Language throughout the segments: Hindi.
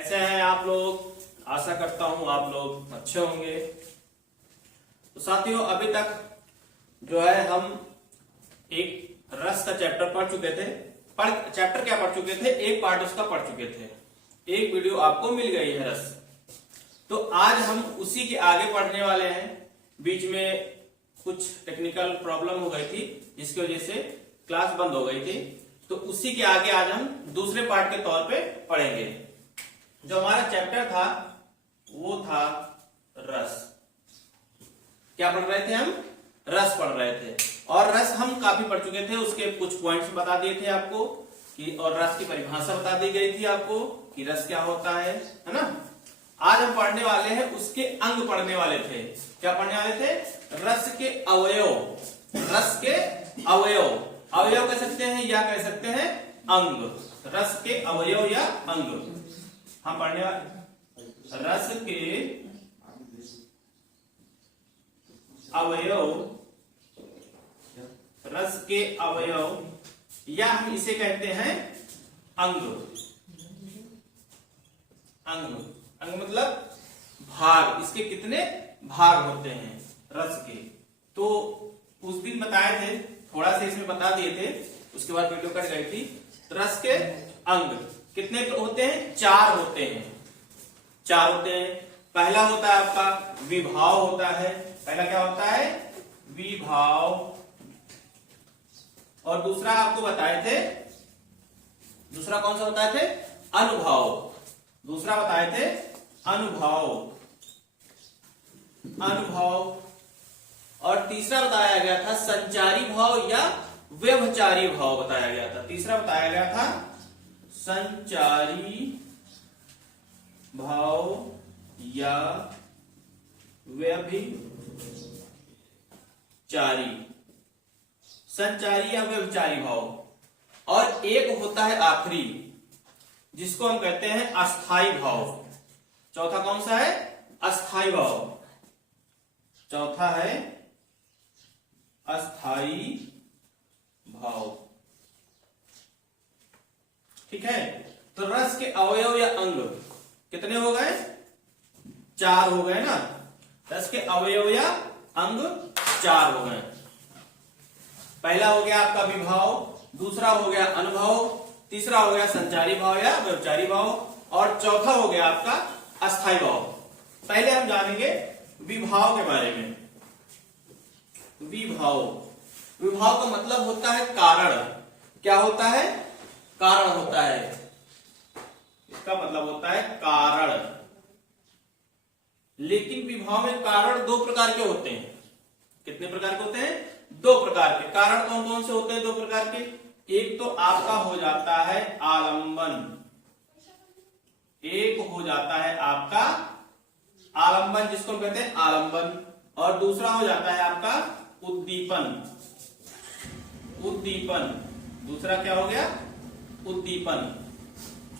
कैसे हैं आप लोग। आशा करता हूं आप लोग अच्छे होंगे। तो साथियों, अभी तक जो है हम एक रस का चैप्टर पढ़ चुके थे। चैप्टर क्या पढ़ चुके थे? एक पार्ट उसका पढ़ चुके थे। एक वीडियो आपको मिल गई है रस। तो आज हम उसी के आगे पढ़ने वाले हैं। बीच में कुछ टेक्निकल प्रॉब्लम हो गई थी जिसकी वजह से क्लास बंद हो गई थी। तो उसी के आगे आज हम दूसरे पार्ट के तौर पे पढ़ेंगे। जो हमारा चैप्टर था वो था रस। क्या पढ़ रहे थे हम? रस पढ़ रहे थे। और रस हम काफी पढ़ चुके थे। उसके कुछ पॉइंट्स बता दिए थे आपको कि, और रस की परिभाषा बता दी गई थी आपको कि रस क्या होता है ना। आज हम पढ़ने वाले हैं, उसके अंग पढ़ने वाले थे। क्या पढ़ने वाले थे? रस के अवयव। रस के अवयव, अवयव कह सकते हैं या कह सकते हैं अंग। रस के अवयव या अंग हम पढ़ने वाले। रस के अवयव, रस के अवयव या हम इसे कहते हैं अंग। अंग, अंग मतलब भाग। इसके कितने भाग होते हैं रस के? तो उस दिन बताए थे, थोड़ा सा इसमें बता दिए थे, उसके बाद वीडियो कट गई थी। रस के अंग कितने होते हैं? 4 होते हैं। 4 होते हैं। पहला होता है आपका विभाव होता है। पहला क्या होता है? विभाव। और दूसरा आपको बताए थे, दूसरा कौन सा बताए थे? अनुभव। दूसरा बताए थे अनुभव। अनुभव। और तीसरा बताया गया था संचारी भाव या व्यभिचारी भाव बताया गया था। तीसरा बताया गया था संचारी भाव या व्यभिचारी। संचारी या व्यभिचारी भाव। और एक होता है आखिरी, जिसको हम कहते हैं अस्थाई भाव। चौथा कौन सा है? अस्थाई भाव। चौथा है अस्थाई भाव। ठीक है। तो रस के अवयव या अंग कितने हो गए? 4 हो गए ना। रस के अवयव या अंग 4 हो गए। पहला हो गया आपका विभाव, दूसरा हो गया अनुभव, तीसरा हो गया संचारी भाव या व्यभिचारी भाव, और चौथा हो गया आपका अस्थाई भाव। पहले हम जानेंगे विभाव के बारे में। विभाव, विभाव का मतलब होता है कारण। क्या होता है? कारण होता है। इसका मतलब होता है कारण। लेकिन विभाव में कारण 2 प्रकार के होते हैं। कितने प्रकार के होते हैं? 2 प्रकार के। कारण कौन कौन से होते हैं 2 प्रकार के? एक तो आपका हो जाता है आलंबन। एक हो जाता है आपका आलंबन, जिसको हम कहते हैं आलंबन। और दूसरा हो जाता है आपका उद्दीपन। उद्दीपन। दूसरा क्या हो गया? उद्दीपन।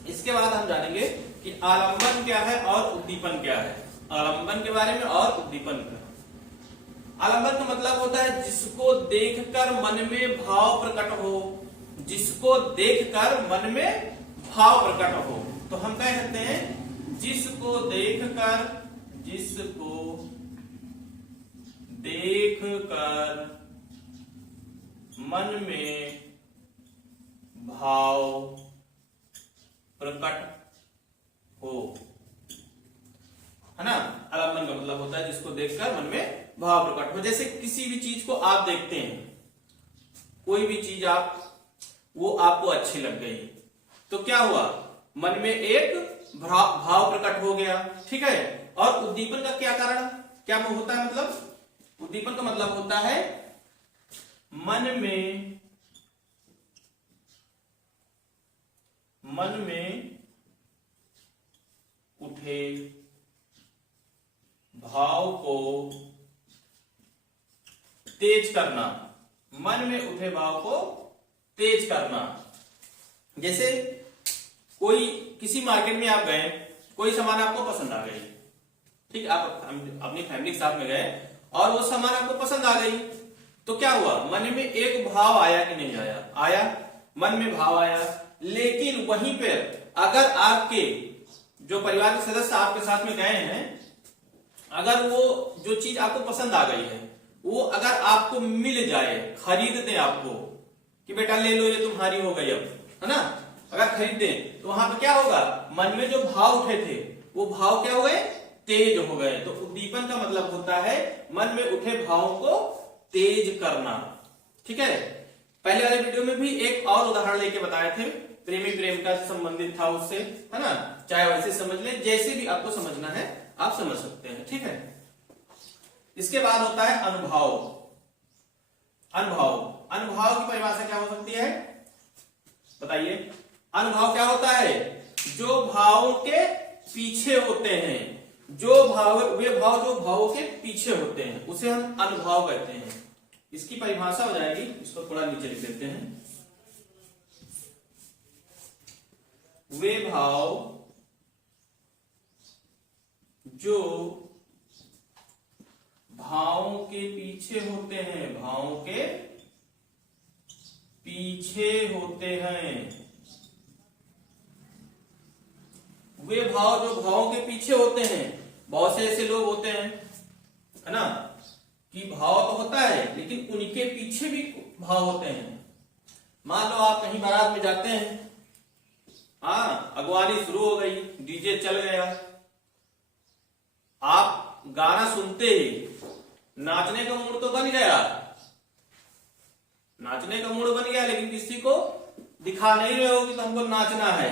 इसके बाद हम जानेंगे कि आलंबन क्या है और उद्दीपन क्या है। आलंबन के बारे में और उद्दीपन का। आलंबन का मतलब होता है जिसको देखकर मन में भाव प्रकट हो। जिसको देखकर मन में भाव प्रकट हो। तो हम कह सकते हैं जिसको देखकर, जिसको देखकर मन में भाव प्रकट हो, है ना। आलंबन का मतलब होता है जिसको देखकर मन में भाव प्रकट हो। जैसे किसी भी चीज को आप देखते हैं, कोई भी चीज आप, वो आपको अच्छी लग गई, तो क्या हुआ? मन में एक भाव प्रकट हो गया। ठीक है। और उद्दीपन का क्या कारण, क्या होता है? मतलब उद्दीपन का मतलब होता है मन में उठे भाव को तेज करना। मन में उठे भाव को तेज करना। जैसे कोई, किसी मार्केट में आप गए, कोई सामान आपको पसंद आ गई। ठीक, आप अपनी फैमिली के साथ में गए और वो सामान आपको पसंद आ गई, तो क्या हुआ? मन में एक भाव आया कि नहीं आया? आया, मन में भाव आया। लेकिन वहीं पर अगर आपके जो परिवार के सदस्य आपके साथ में गए हैं, अगर वो जो चीज आपको पसंद आ गई है वो अगर आपको मिल जाए, खरीद दें आपको कि बेटा ले लो ये तुम्हारी हो गई अब, है ना, अगर खरीद दें तो वहां पे क्या होगा, मन में जो भाव उठे थे वो भाव क्या हो गए, तेज हो गए। तो उद्दीपन का मतलब होता है मन में उठे भावों को तेज करना। ठीक है, पहले वाले वीडियो में भी एक और उदाहरण लेके बताए थे, प्रेमी प्रेमिका से संबंधित था उससे, है ना, चाहे वैसे समझ ले, जैसे भी आपको समझना है आप समझ सकते हैं। ठीक है, इसके बाद होता है अनुभव। अनुभव, अनुभव की परिभाषा क्या हो सकती है बताइए। अनुभव क्या होता है, जो भावों के पीछे होते हैं, जो भाव, वे भाव जो भावों के पीछे होते हैं उसे हम अनुभव कहते हैं। इसकी परिभाषा हो जाएगी, इसको थोड़ा नीचे लिख देते हैं, वे भाव जो भावों के पीछे होते हैं, भावों के पीछे होते हैं, वे भाव जो भावों के पीछे होते हैं। बहुत से ऐसे लोग होते हैं, है ना, कि भाव तो होता है लेकिन उनके पीछे भी भाव होते हैं। मान लो आप कहीं बारात में जाते हैं, हाँ, अगवानी शुरू हो गई, डीजे चल गया, आप गाना सुनते ही नाचने का मूड तो बन गया, नाचने का मूड बन गया, लेकिन किसी को दिखा नहीं रहे हो कि तुमको नाचना है,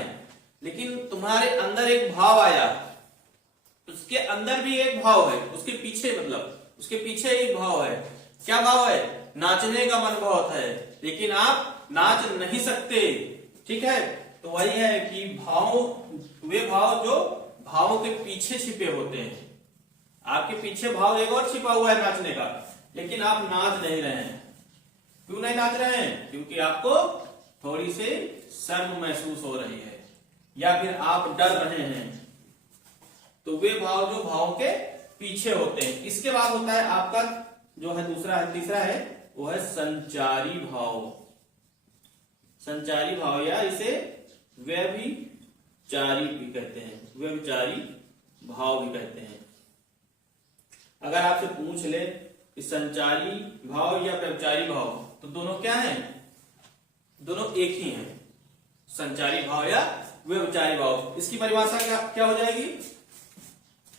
लेकिन तुम्हारे अंदर एक भाव आया, उसके अंदर भी एक भाव है, उसके पीछे मतलब उसके पीछे एक भाव है। क्या भाव है, नाचने का मन बहुत है लेकिन आप नाच नहीं सकते। ठीक है, तो वही है कि भाव, वे भाव जो भावों के पीछे छिपे होते हैं। आपके पीछे भाव एक और छिपा हुआ है नाचने का, लेकिन आप नाच नहीं रहे हैं। क्यों नहीं नाच रहे हैं, क्योंकि आपको थोड़ी सी शर्म महसूस हो रही है या फिर आप डर रहे हैं। तो वे भाव जो भावों के पीछे होते हैं। इसके बाद होता है आपका जो है दूसरा है, तीसरा है, वो है संचारी भाव। संचारी भाव या इसे व्यभिचारी भी कहते हैं, व्यभिचारी भाव भी कहते हैं। अगर आपसे पूछ ले कि संचारी भाव या व्यभिचारी भाव, तो दोनों क्या हैं, दोनों एक ही हैं, संचारी भाव या व्यभिचारी भाव। इसकी परिभाषा क्या हो जाएगी,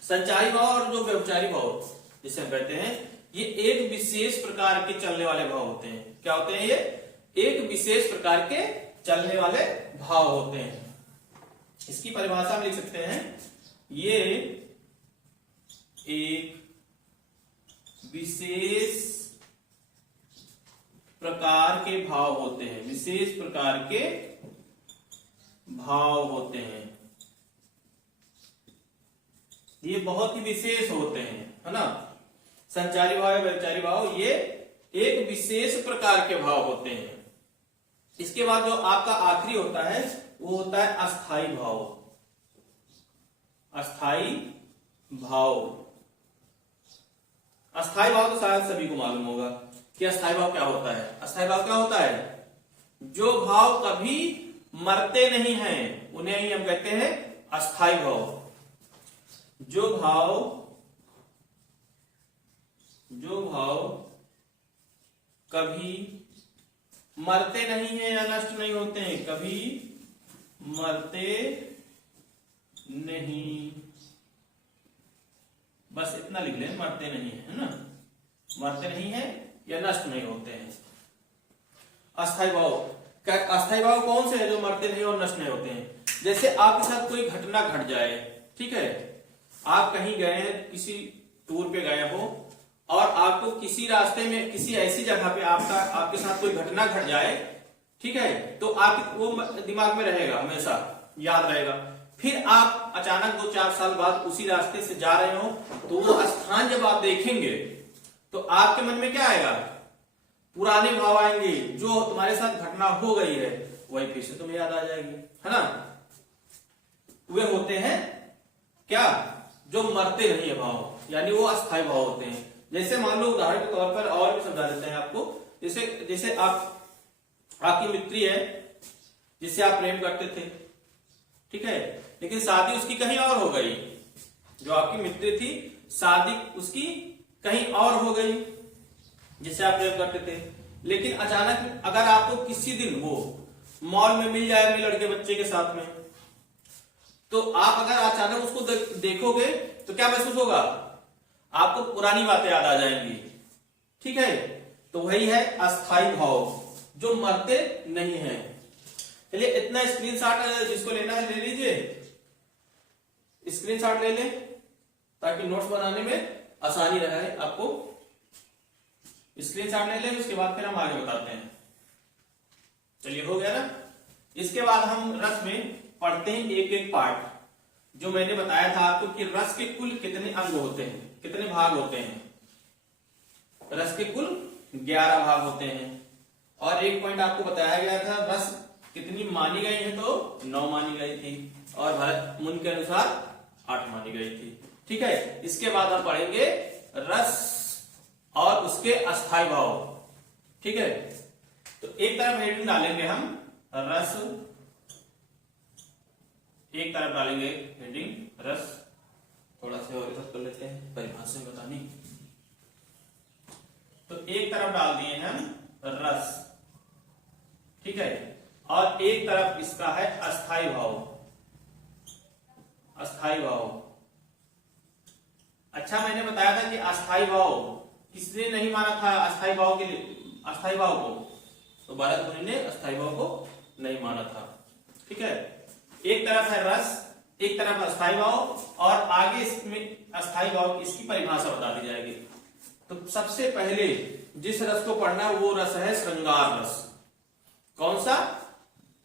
संचारी भाव और जो व्यभिचारी भाव जिसे हम कहते हैं, ये एक विशेष प्रकार के चलने वाले भाव होते हैं। क्या होते हैं, ये एक विशेष प्रकार के चलने वाले भाव होते हैं। इसकी परिभाषा में लिख सकते हैं, ये एक विशेष प्रकार के भाव होते हैं, विशेष प्रकार के भाव होते हैं। ये बहुत ही विशेष होते हैं, है ना, संचारी भाव या व्यभिचारी भाव, ये एक विशेष प्रकार के भाव होते हैं। इसके बाद जो आपका आखिरी होता है वो होता है अस्थाई भाव। अस्थाई भाव, अस्थाई भाव तो शायद सभी को मालूम होगा कि अस्थाई भाव क्या होता है। अस्थाई भाव क्या होता है, जो भाव कभी मरते नहीं हैं उन्हें ही हम कहते हैं अस्थाई भाव। जो भाव कभी मरते नहीं हैं या नष्ट नहीं होते हैं, कभी मरते नहीं, बस इतना लिख लें, मरते नहीं है ना, मरते नहीं है या नष्ट नहीं होते हैं। अस्थाई भाव, अस्थाई भाव कौन से है जो मरते नहीं और नष्ट नहीं होते हैं। जैसे आपके साथ कोई घटना घट जाए, ठीक है, आप कहीं गए हैं, किसी टूर पे गए हो और आपको किसी रास्ते में किसी ऐसी जगह पे आपके साथ कोई घटना घट जाए, ठीक है, तो आप वो दिमाग में रहेगा, हमेशा याद रहेगा। फिर आप अचानक 2-4 साल बाद उसी रास्ते से जा रहे हो, तो वो स्थान जब आप देखेंगे तो आपके मन में क्या आएगा, पुराने भाव आएंगे, जो तुम्हारे साथ घटना हो गई है वही फिर से तुम्हें याद आ जाएगी, है ना। वे होते हैं क्या, जो मरते नहीं है भाव, यानी वो अस्थायी भाव होते हैं। जैसे मान लो उदाहरण के तौर पर और भी समझा देते हैं आपको, जैसे आपकी मित्री है जिससे आप प्रेम करते थे, ठीक है, लेकिन शादी उसकी कहीं और हो गई। जो आपकी मित्र थी, शादी उसकी कहीं और हो गई जिससे आप प्रेम करते थे। लेकिन अचानक अगर आपको किसी दिन वो मॉल में मिल जाए अपने लड़के बच्चे के साथ में, तो आप अगर अचानक उसको देखोगे तो क्या महसूस होगा? आपको पुरानी बातें याद आ जाएंगी। ठीक है, तो वही है अस्थाई भाव जो मरते नहीं है। चलिए इतना स्क्रीनशॉट जिसको लेना है ले लीजिए, स्क्रीनशॉट ले लें ताकि नोट्स बनाने में आसानी रहे आपको। स्क्रीनशॉट ले लें, उसके बाद फिर हम आगे बताते हैं। चलिए हो गया ना। इसके बाद हम रस में पढ़ते हैं एक एक पार्ट। जो मैंने बताया था आपको कि रस के कुल कितने अंग होते हैं, कितने भाग होते हैं। रस के कुल 11 भाग होते हैं। और एक पॉइंट आपको बताया गया था, रस कितनी मानी गई है, तो 9 मानी गई थी, और भरत मुनि के अनुसार 8 मानी गई थी। ठीक है, इसके बाद हम पढ़ेंगे रस और उसके अस्थाई भाव। ठीक है, तो एक तरफ हेडिंग डालेंगे हम रस, एक तरफ डालेंगे हेडिंग रस। थोड़ा सा और इधर कर लेते हैं परिभाषा बतानी। तो एक तरफ डाल दिए हम रस, ठीक है, और एक तरफ इसका है अस्थाई भाव। अस्थाई भाव, अच्छा मैंने बताया था कि अस्थाई भाव किसने नहीं माना था? अस्थाई भाव के लिए, अस्थाई भाव को तो भरत मुनि ने अस्थाई भाव को नहीं माना था। ठीक है, एक तरफ है रस, एक तरफ अस्थाई भाव, और आगे इसमें अस्थाई भाव इसकी परिभाषा बता दी जाएगी। तो सबसे पहले जिस रस को पढ़ना है वो रस है श्रृंगार रस। कौन सा?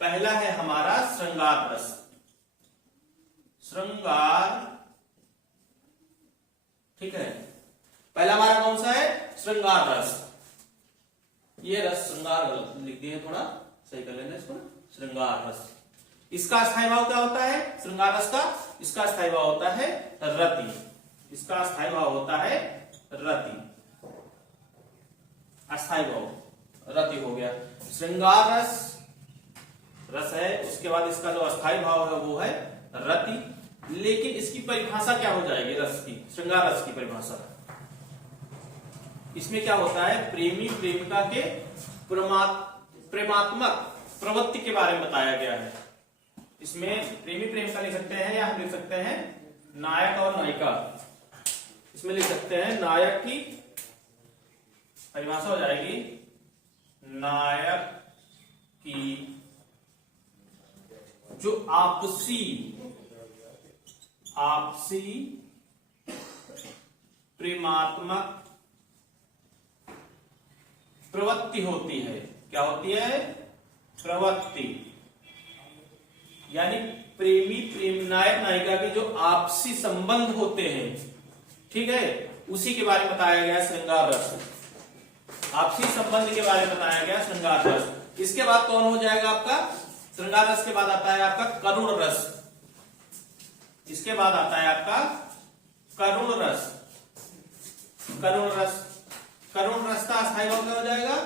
पहला है हमारा श्रृंगार रस। श्रृंगार, ठीक है, पहला हमारा कौन सा है? श्रृंगार रस। ये रस श्रृंगार लिख दिए, थोड़ा सही कर लेना इसको, श्रृंगार रस। इसका अस्थाई भाव क्या होता है? श्रृंगार रस का इसका अस्थाई भाव होता है रति। इसका अस्थाई भाव होता है रति। अस्थाई भाव रति हो गया। श्रृंगार रस रस है, उसके बाद इसका जो अस्थाई भाव है वो है रति। लेकिन इसकी परिभाषा क्या हो जाएगी रस की? श्रृंगार रस की परिभाषा, इसमें क्या होता है? प्रेमी प्रेमिका के प्रेमात्मक प्रवृत्ति के बारे में बताया गया है। इसमें प्रेमी प्रेमिका लिख सकते हैं, या हम लिख सकते हैं नायक और नायिका। इसमें लिख सकते हैं नायक की परिभाषा हो जाएगी नायक की जो आपसी प्रेमात्मक प्रवृत्ति होती है। क्या होती है? प्रवृत्ति, यानी प्रेमी प्रेम नायक नायिका के जो आपसी संबंध होते हैं, ठीक है, उसी के बारे में बताया गया श्रृंगार रस। आपसी संबंध के बारे में बताया गया श्रृंगार रस। इसके बाद कौन हो जाएगा आपका? श्रृंगार रस के बाद आता है आपका करुण रस। इसके बाद आता है आपका करुण रस। करुण रस, करुण रस का अस्थाई भाव क्या हो जाएगा?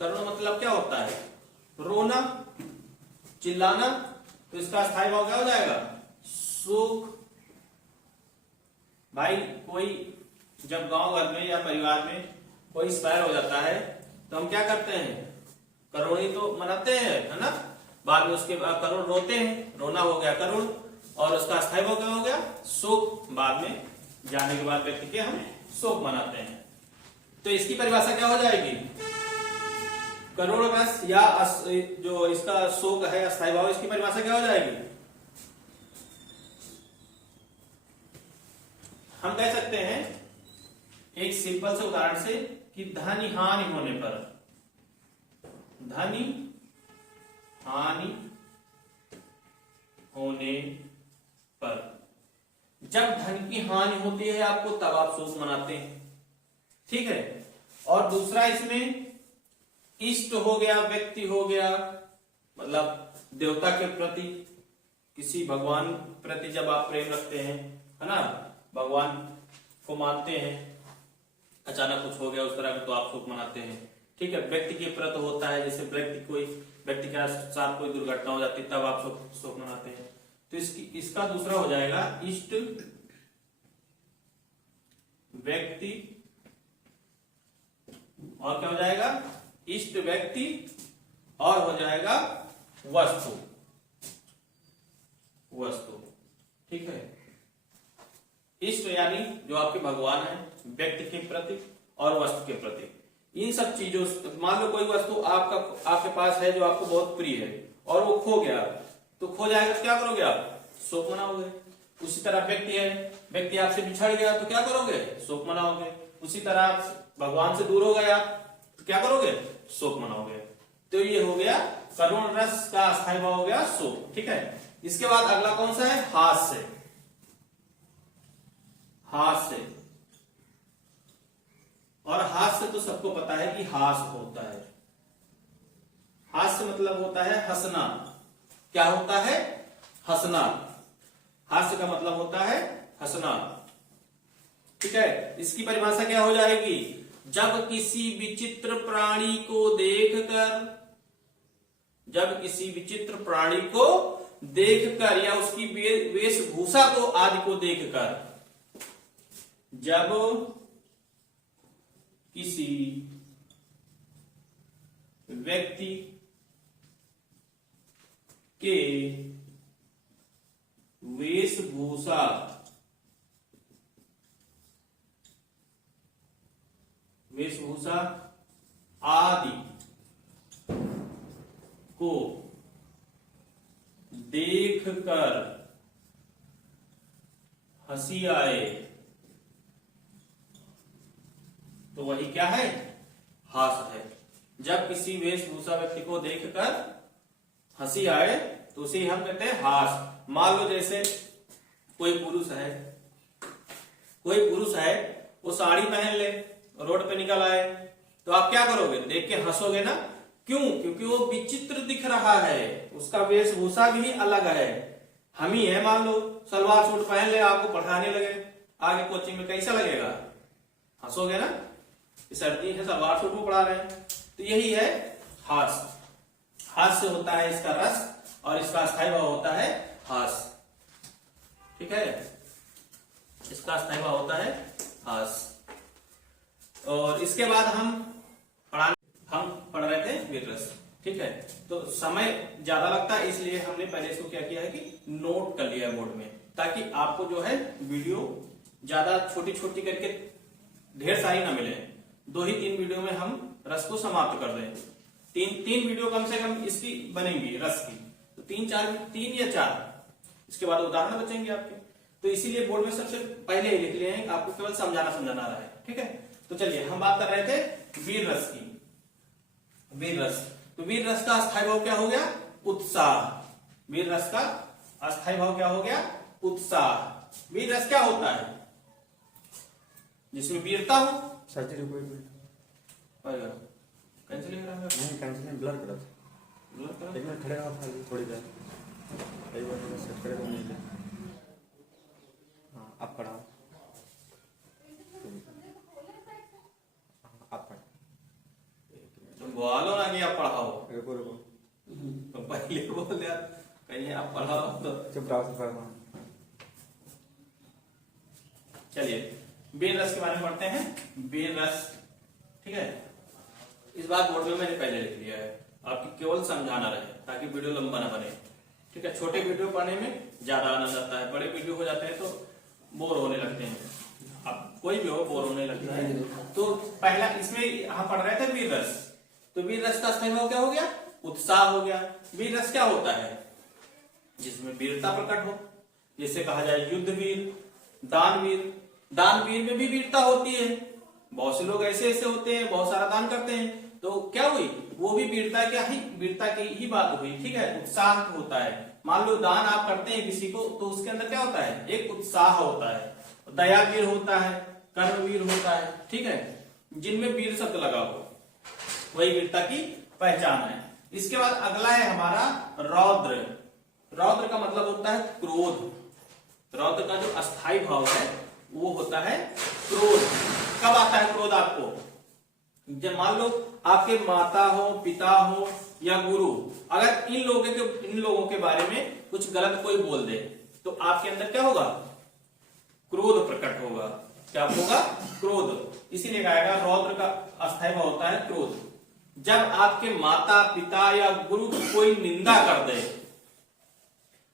करुण मतलब क्या होता है? रोना, चिल्लाना। तो इसका अस्थाई भाव क्या हो जाएगा? सुख। भाई कोई जब गांव घर में या परिवार में कोई एक्सपायर हो जाता है तो हम क्या करते हैं? करुणी तो मनाते हैं, है ना। बाद में उसके बाद करुण रोते हैं, रोना हो गया करुण, और उसका अस्थाई भाव क्या हो गया? शोक। बाद में जाने के बाद व्यक्ति के हम शोक मनाते हैं। तो इसकी परिभाषा क्या हो जाएगी? करुण रस या जो इसका शोक है अस्थाई भाव, इसकी परिभाषा क्या हो जाएगी? हम कह सकते हैं एक सिंपल से उदाहरण से कि धन हानि होने पर, धन हानि होने पर, जब धन की हानि होती है आपको तब आप शोक मनाते हैं, ठीक है। और दूसरा इसमें इष्ट हो गया, व्यक्ति हो गया, मतलब देवता के प्रति, किसी भगवान प्रति जब आप प्रेम रखते हैं, है ना, भगवान को मानते हैं, अचानक कुछ हो गया उस तरह का तो आप शोक मनाते हैं, ठीक है। व्यक्ति के प्रति होता है, जैसे व्यक्ति के साथ कोई दुर्घटना हो जाती है तब आप शोक मनाते हैं, तो इसका दूसरा हो जाएगा इष्ट व्यक्ति, और क्या हो जाएगा, इष्ट व्यक्ति, और हो जाएगा वस्तु। वस्तु, ठीक है। इष्ट यानी जो आपके भगवान है, व्यक्ति के प्रति और वस्तु के प्रति। इन सब चीजों, मान लो कोई वस्तु आपके पास है जो आपको बहुत प्रिय है और वो खो गया, तो खो जाएगा तो क्या करोगे आप, शोक मनाओगे। उसी तरह व्यक्ति है, व्यक्ति आपसे बिछड़ गया तो क्या करोगे, शोक मनाओगे। उसी तरह भगवान से दूर हो गए आप तो क्या करोगे, शोक मनाओगे। तो ये हो गया करुण रस का अस्थायी भाव, हो गया शोक, ठीक है। इसके बाद अगला कौन सा है, हास्य। हास्य, और हास्य तो सबको पता है कि हास होता है। हास्य मतलब होता है हंसना। क्या होता है, हंसना। हास्य का मतलब होता है हंसना, ठीक है। इसकी परिभाषा क्या हो जाएगी, जब किसी विचित्र प्राणी को देखकर, जब किसी विचित्र प्राणी को देखकर या उसकी वेशभूषा को आदि को देखकर, जब किसी व्यक्ति के वेशभूषा आदि को देखकर हंसी आए, तो वही क्या है, हास्य है। जब किसी वेशभूषा व्यक्ति को देखकर हंसी आए तो उसे हम कहते हैं हास्य। मान लो जैसे कोई पुरुष है, वो साड़ी पहन ले, रोड पे निकल आए, तो आप क्या करोगे, देख के हंसोगे ना। क्यों, क्योंकि वो विचित्र दिख रहा है, उसका वेशभूषा भी अलग है। हम ही है, मान लो सलवार सूट पहन ले, आपको पढ़ाने लगे आगे कोचिंग में, कैसा लगेगा, हंसोगे ना। सर्दी है, सलवार सूट में पढ़ा रहे हैं, तो यही है हास्य। हास्य होता है इसका रस, और इसका अस्थायी भाव होता है हास्य, ठीक है। इसका अस्थायी भाव होता है हास्य। और इसके बाद हम पढ़ रहे थे वीर रस, ठीक है। तो समय ज्यादा लगता है, इसलिए हमने पहले इसको क्या किया है कि नोट कर लिया है बोर्ड में, ताकि आपको जो है वीडियो ज्यादा छोटी छोटी करके ढेर सारी ना मिले। 2 ही 3 वीडियो में हम रस को समाप्त कर दें। तीन वीडियो कम से कम इसकी बनेंगी रस की, तो 3 या 4, इसके बाद उदाहरण बचेंगे आपके। तो इसीलिए बोर्ड में सबसे पहले ही लिख लिए हैं, आपको केवल समझाना रहा है, ठीक है। तो चलिए हम बात कर रहे थे वीर रस की। वीर रस, तो वीर रस का अस्थायी भाव क्या हो गया, उत्साह। वीर रस का अस्थायी भाव क्या हो गया, उत्साह। वीर रस क्या होता है, जिसमें वीरता हो। सर्जरी कोई कैंसिल नहीं, कैंसिल ब्लर करा था, एक मिनट खड़े रहो खाली थोड़ी देर, कई बार सेट करे तो नहीं दे। हाँ, आप पढ़ाओ, आप पढ़ाओ, तुम बोलो ना कि आप पढ़ाओ। रुको तो पहले बोल दिया कहीं आप पढ़ाओ, तो चुप रहो, पढ़ाओ। चलिए वीर रस के बारे में पढ़ते हैं। वीर रस, ठीक है। इस बार बोर्ड में मैंने पहले लिख लिया है, आपकी केवल समझाना रहे ताकि वीडियो लंबा ना बने, ठीक है। छोटे वीडियो पढ़ने में ज्यादा आनंद आता है, बड़े वीडियो हो जाते हैं तो बोर होने लगते हैं। अब कोई भी हो, बोर होने लगता है। तो पहला इसमें हम पढ़ रहे थे वीर रस, तो वीर रस का अस्थायी भाव क्या हो गया, उत्साह हो गया। वीर रस क्या होता है, जिसमें वीरता प्रकट हो, जैसे कहा जाए युद्ध वीर, दानवीर। दानवीर में भी वीरता होती है, बहुत से लोग ऐसे होते हैं, बहुत सारा दान करते हैं, तो क्या हुई, वो भी वीरता की ही बात हुई, ठीक है। उत्साह होता है, मान लो दान आप करते हैं किसी को, तो उसके अंदर क्या होता है, एक उत्साह होता है। दयावीर होता है, कर्मवीर होता है, ठीक है। जिनमें वीर शब्द लगा हो, वही वीरता की पहचान है। इसके बाद अगला है हमारा रौद्र। रौद्र का मतलब होता है क्रोध। रौद्र का जो अस्थायी भाव है वो होता है क्रोध। कब आता है क्रोध आपको, जब मान लो आपके माता हो, पिता हो या गुरु, अगर इन लोगों के बारे में कुछ गलत कोई बोल दे तो आपके अंदर क्या होगा? क्रोध प्रकट होगा। क्या होगा? क्रोध। इसीलिए कहा गया रौद्र का अस्थायी भाव होता है क्रोध। जब आपके माता पिता या गुरु की कोई निंदा कर दे,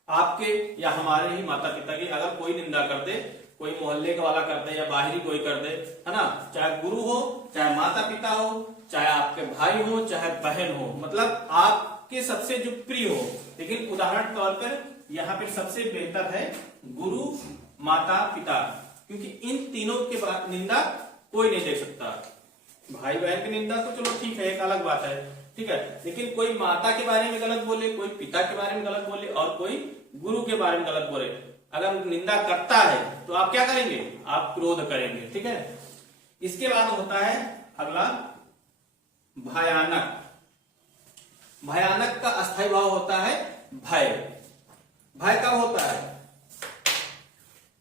आपके या हमारे ही माता पिता की अगर कोई निंदा कर दे, कोई मोहल्ले का वाला कर दे या बाहरी कोई कर दे, है ना, चाहे गुरु हो, चाहे माता पिता हो, चाहे आपके भाई हो, चाहे बहन हो, मतलब आपके सबसे जो प्रिय हो, लेकिन उदाहरण तौर पर यहाँ पे सबसे बेहतर है गुरु माता पिता, क्योंकि इन तीनों के बाद निंदा कोई नहीं देख सकता। भाई बहन की निंदा तो चलो ठीक है, एक अलग बात है, ठीक है, लेकिन कोई माता के बारे में गलत बोले, कोई पिता के बारे में गलत बोले और कोई गुरु के बारे में गलत बोले, अगर निंदा करता है तो आप क्या करेंगे? आप क्रोध करेंगे। ठीक है, इसके बाद होता है अगला भयानक। भयानक का अस्थायी भाव होता है भय। भय कब होता है?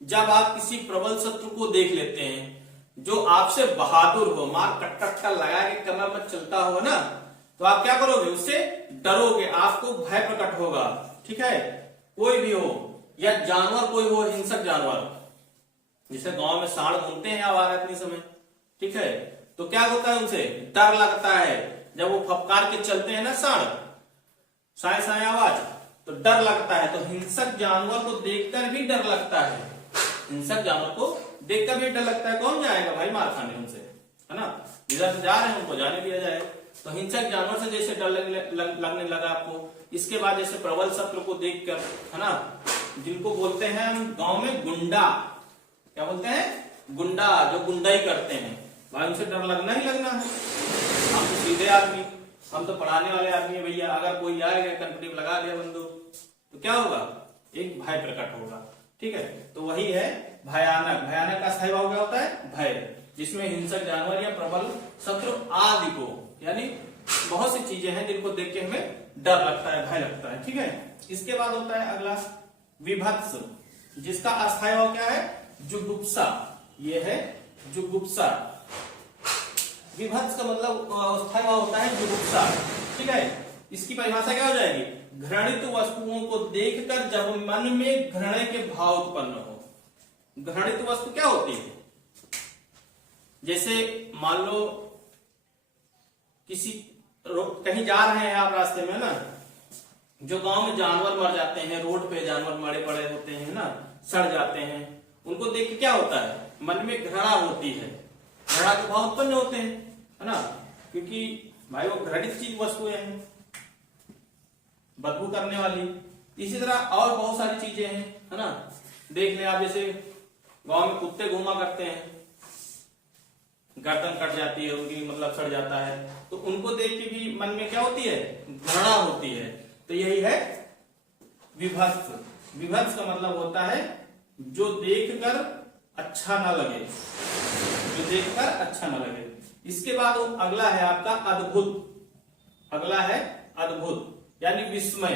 जब आप किसी प्रबल शत्रु को देख लेते हैं जो आपसे बहादुर हो, मार कट्टा लगा के कमर पर चलता हो ना, तो आप क्या करोगे? उससे डरोगे, आपको भय प्रकट होगा। ठीक है, कोई भी हो या जानवर कोई हो, हिंसक जानवर, जैसे गांव में सांड घूमते हैं आवारा इतनी समय, ठीक है, तो क्या होता है? उनसे डर लगता है। जब वो फपकार के चलते हैं ना सांड, साए साए आवाज, तो डर लगता है। तो हिंसक जानवर को देखकर भी डर लगता है। हिंसक जानवर को देखकर भी डर लगता है। कौन जाएगा भाई मार खाने उनसे, है ना? जिधर से जा रहे हैं उनको जाने दिया जाए। तो हिंसक जानवर से जैसे डर लगने लगा आपको। इसके बाद जैसे प्रबल शत्रु को देखकर, है ना, जिनको बोलते हैं हम गांव में गुंडा, क्या बोलते हैं? गुंडा, जो गुंडाई करते हैं, भाई उनसे डर लगना ही लगना है। हम तो सीधे आदमी, हम तो पढ़ाने वाले आदमी है भैया, अगर कोई आएगा कंपनी लगा दिया बंदूक तो क्या होगा? एक भय प्रकट होगा। ठीक है, तो वही है भयानक। भयानक का अस्थायी भाव क्या होता है? भय, जिसमें हिंसक जानवर या प्रबल शत्रु आदि को, यानी बहुत सी चीजें हैं जिनको देख के हमें डर लगता है, भय लगता है। ठीक है, इसके बाद होता है अगला विभत्स, जिसका अस्थायी भाव क्या है? जुगुप्सा। ये है जुगुप्सा। विभत्स का मतलब अस्थायी भाव होता है जुगुप्सा। ठीक है, इसकी परिभाषा क्या हो जाएगी? घृणित वस्तुओं को देखकर जब मन में घृणा के भाव उत्पन्न हो। घृणित वस्तु क्या होती है? जैसे मान लो किसी कहीं जा रहे हैं आप रास्ते में ना, जो गांव में जानवर मर जाते हैं, रोड पे जानवर मरे पड़े होते हैं ना, सड़ जाते हैं, उनको देख के क्या होता है? मन में घृणा होती है, घृणा के भाव उत्पन्न होते हैं, है ना, क्योंकि भाई वो घृणित चीज वस्तुएं हैं, बदबू करने वाली। इसी तरह और बहुत सारी चीजें हैं, है ना। देख ले आप, जैसे गांव में कुत्ते घूमा करते हैं, गर्दन कट जाती है उनकी, मतलब सड़ जाता है, तो उनको देख के भी मन में क्या होती है? घृणा होती है। तो यही है विभत्स। विभत्स का मतलब होता है जो देखकर अच्छा ना लगे, जो देखकर अच्छा ना लगे। इसके बाद अगला है आपका अद्भुत। अगला है अद्भुत यानी विस्मय।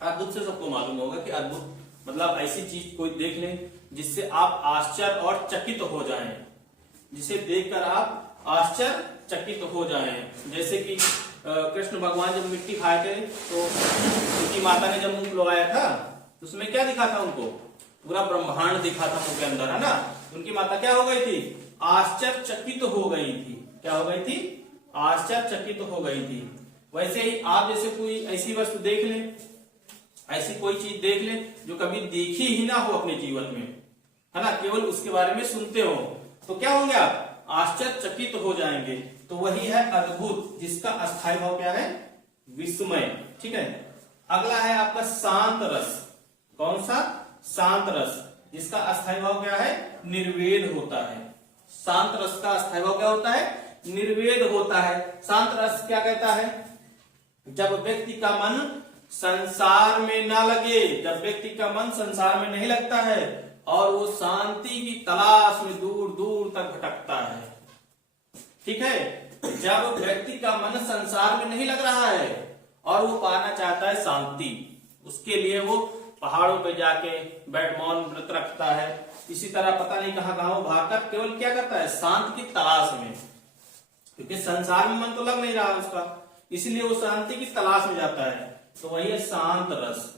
अद्भुत से सबको मालूम होगा कि अद्भुत मतलब ऐसी चीज कोई देख ले जिससे आप आश्चर्य और चकित हो जाएं, जिसे देखकर आप आश्चर्य चकित हो जाएं। जैसे कि कृष्ण भगवान जब मिट्टी खाए थे तो उनकी माता ने जब मुंह खुलवाया था तो उसमें क्या दिखा था उनको? पूरा ब्रह्मांड दिखा था मुंह के अंदर, है ना। उनकी माता क्या हो गई थी? आश्चर्यचकित हो गई थी। क्या हो गई थी? आश्चर्यचकित हो गई थी। वैसे ही आप जैसे कोई ऐसी वस्तु देख ले, ऐसी कोई चीज देख ले जो कभी देखी ही ना हो अपने जीवन में, है ना, केवल उसके बारे में सुनते हो, तो क्या होंगे आप? आश्चर्यचकित हो जाएंगे। तो वही है अद्भुत, जिसका अस्थायी भाव क्या है? विस्मय। ठीक है, अगला है आपका शांत रस। कौन सा? शांत रस, जिसका अस्थायी भाव क्या है? निर्वेद होता है। शांत रस का अस्थायी भाव क्या होता है? निर्वेद होता है। शांत रस क्या कहता है? जब व्यक्ति का मन संसार में ना लगे, जब व्यक्ति का मन संसार में नहीं लगता है और वो शांति की तलाश में दूर दूर तक भटकता है। ठीक है, जब व्यक्ति का मन संसार में नहीं लग रहा है और वो पाना चाहता है शांति, उसके लिए वो पहाड़ों पे जाके बैठ मौन व्रत रखता है। इसी तरह पता नहीं कहां गांव भागकर केवल क्या करता है? शांत की तलाश में, क्योंकि संसार में मन तो लग नहीं रहा उसका, इसलिए वो शांति की तलाश में जाता है। तो वही है शांत रस।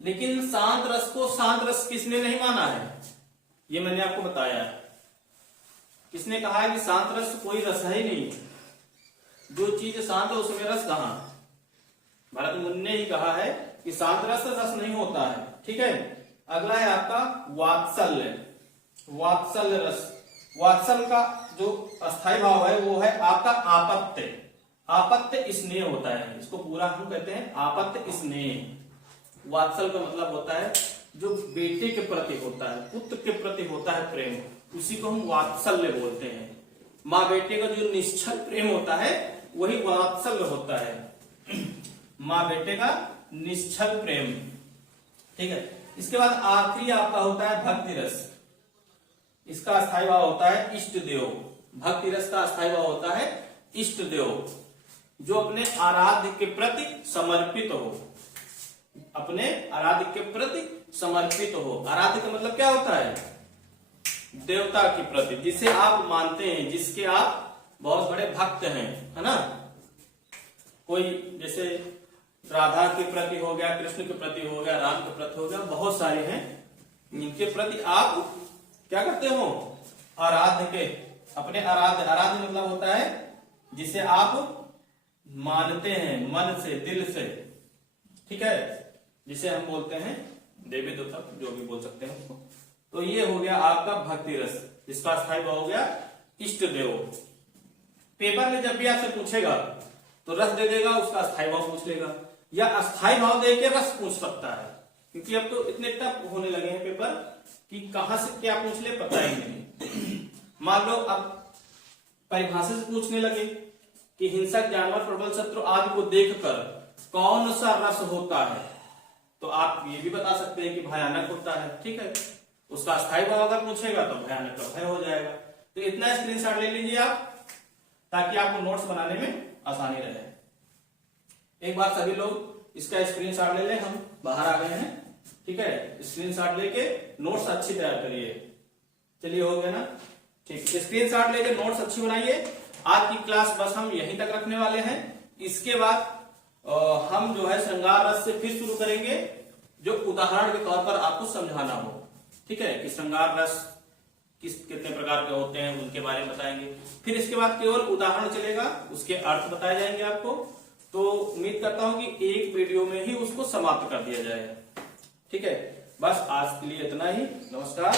लेकिन शांत रस को शांत रस किसने नहीं माना है, ये मैंने आपको बताया। किसने कहा है कि शांत रस कोई रस है ही नहीं, जो चीज शांत है उसमें रस कहां। भारत मुनि ने ही कहा है कि शांत रस नहीं होता है। ठीक है, अगला है आपका वात्सल्य। वात्सल्य रस, वात्सल्य का जो अस्थायी भाव है वो है आपका आपत्य। आपत्य स्नेह होता है, इसको पूरा हम कहते हैं आपत्य स्नेह। वात्सल्य का मतलब होता है जो बेटे के प्रति होता है, पुत्र के प्रति होता है प्रेम, उसी को हम वात्सल्य बोलते हैं। माँ बेटे का जो निश्चल प्रेम होता है वही वात्सल्य होता है, माँ बेटे का निश्चल प्रेम। ठीक है, इसके बाद आखिरी आपका होता है भक्ति रस। इसका अस्थायी भाव होता है इष्ट देव। भक्ति रस का अस्थायी भाव होता है इष्ट देव, जो अपने आराध्य के प्रति समर्पित हो, अपने आराध्य के प्रति समर्पित हो। आराध्य का मतलब क्या होता है, देवता के प्रति, जिसे आप मानते हैं, जिसके आप बहुत बड़े भक्त हैं, है ना। कोई जैसे राधा के प्रति हो गया, कृष्ण के प्रति हो गया, राम के प्रति हो गया, बहुत सारे हैं, इनके प्रति आप क्या करते हो, आराध्य के, अपने आराध्य। आराध्य मतलब होता है जिसे आप मानते हैं मन से, दिल से। ठीक है, जिसे हम बोलते हैं देवी देवता, जो भी बोल सकते हैं उसको। तो ये हो गया आपका भक्ति रस, जिसका अस्थायी भाव हो गया इष्ट देव। पेपर में जब भी आपसे पूछेगा तो रस दे देगा, उसका अस्थायी भाव पूछ लेगा, या अस्थायी भाव दे के रस पूछ सकता है, क्योंकि अब तो इतने टफ होने लगे हैं पेपर कि कहां से क्या पूछ ले पता ही नहीं। मान लो अब परिभाषा से पूछने लगे कि हिंसक जानवर, प्रबल शत्रु आदि को देखकर कौन सा रस होता है, तो आप ये भी बता सकते हैं कि भयानक होता है। ठीक है, उसका अस्थायी भाव अगर पूछेगा तो भयानक का भय हो जाएगा। तो इतना स्क्रीनशॉट ले लीजिए आप, ताकि आपको नोट्स बनाने में आसानी रहे। एक बार सभी लोग इसका स्क्रीनशॉट ले लें, हम बाहर आ गए हैं। ठीक है, स्क्रीनशॉट लेके नोट्स अच्छी तैयार करिए। चलिए, हो गया ना। ठीक, स्क्रीनशॉट लेके नोट्स अच्छी बनाइए। आज की क्लास बस हम यहीं तक रखने वाले हैं। इसके बाद हम जो है श्रृंगार रस से फिर शुरू करेंगे, जो उदाहरण के तौर पर आपको समझाना हो। ठीक है, कि श्रृंगार रस कितने प्रकार के होते हैं उनके बारे में बताएंगे। फिर इसके बाद केवल उदाहरण चलेगा, उसके अर्थ बताए जाएंगे आपको। तो उम्मीद करता हूं कि एक वीडियो में ही उसको समाप्त कर दिया जाएगा। ठीक है, बस आज के लिए इतना ही। नमस्कार।